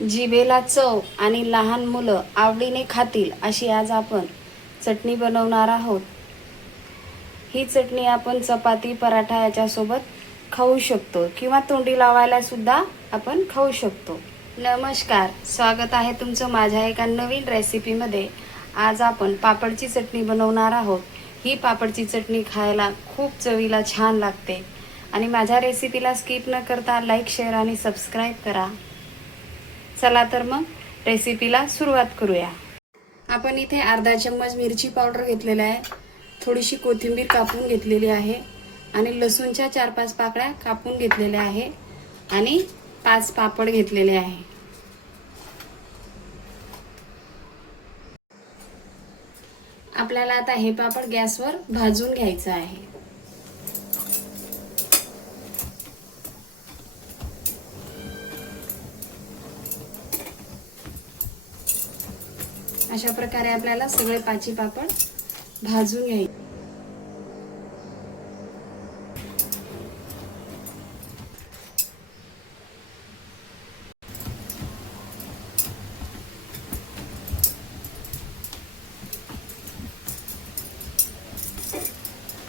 जिभेला चव आणि लहान मुलं आवडीने खातील अशी आज आपण चटणी बनवणार आहोत। ही चटणी आपण चपाती पराठा याच्यासोबत खाऊ शकतो किंवा तोंडी लावायला सुद्धा आपण खाऊ शकतो। नमस्कार, स्वागत आहे तुमचं माझ्या एका नवीन रेसिपीमध्ये। आज आपण पापडची चटणी बनवणार आहोत। ही पापडची चटणी खायला खूप चवीला छान लागते आणि माझ्या रेसिपीला स्किप न करता लाईक, शेअर आणि सबस्क्राईब करा। चला तर मग रेसिपीला सुरुवात करूया। आपण इथे अर्धा चम्मच मिरची पावडर घेतलेला आहे, थोडीशी कोथिंबीर कापून घेतलेली आहे आणि लसूणच्या 4-5 पाकळ्या कापून घेतलेल्या आहे आणि 5 पापड घेतलेले आहे। आपल्याला आता हे पापड गॅसवर भाजून घ्यायचं आहे। अशा प्रकारे आपल्याला सगळे 5 पापड भाजून घ्यायचे।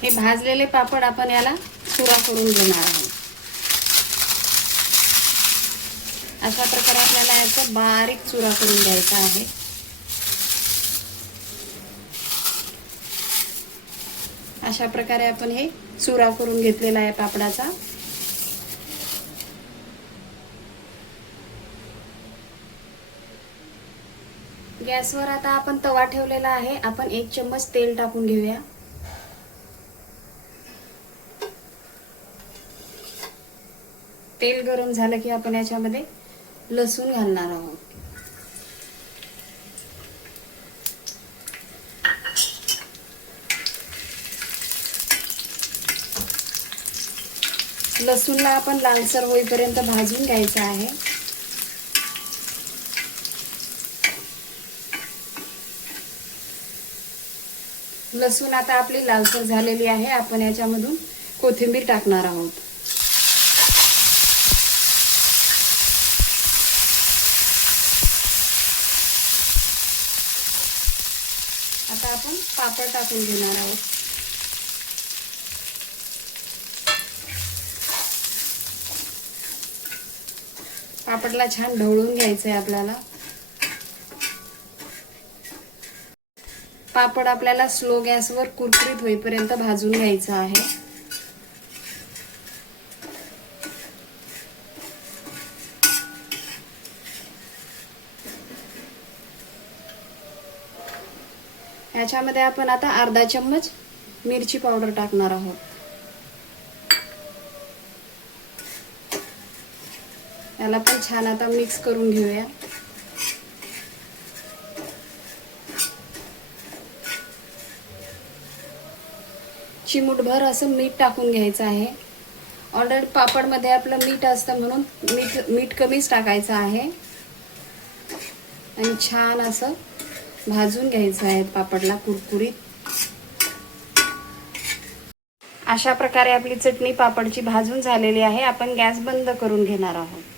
हे भाजलेले पापड आपण याला चुरा करून घेणार आहोत। अशा प्रकारे आपल्याला याचा बारीक चुरा करून घ्यायचा आहे। अशा प्रकारे आपण हे चुरा करून घेतलेला आहे पापडाचा। गॅसवर आता आपण तवा ठेवलेला आहे। आपण 1 चम्मच तेल टाकून घेऊया। तेल गरम झालं की आपण याच्यामध्ये लसूण घालणार आहोत। लसूणला आपण लालसर होईपर्यंत भाजून घ्यायचं आहे। लसूण आता आपली लालसर झालेली आहे। आपण याच्यामधून कोथिंबीर टाकणार आहोत। आता आपण पापड टाकून घेणार आहोत। पापडला छान ढवळून घ्यायचं आहे आपल्याला। पापड आपल्याला स्लो गॅसवर कुरकुरीत होईपर्यंत भाजून घ्यायचं आहे। याच्यामध्ये आपण आता अर्धा चम्मच मिरची पावडर टाकणार आहोत। याला पण छान आता मिक्स करून घेऊया। चिमूटभर असं मीठ टाकून घ्यायचं आहे। ऑलरेडी पापडमध्ये आपलं मीठ असतं म्हणून मीठ कमीच टाकायचं आहे आणि छान असं भाजून घ्यायचं आहे पापडला कुरकुरीत। अशा प्रकारे आपली चटणी पापडची भाजून झालेली आहे। आपण गॅस बंद करून घेणार आहोत।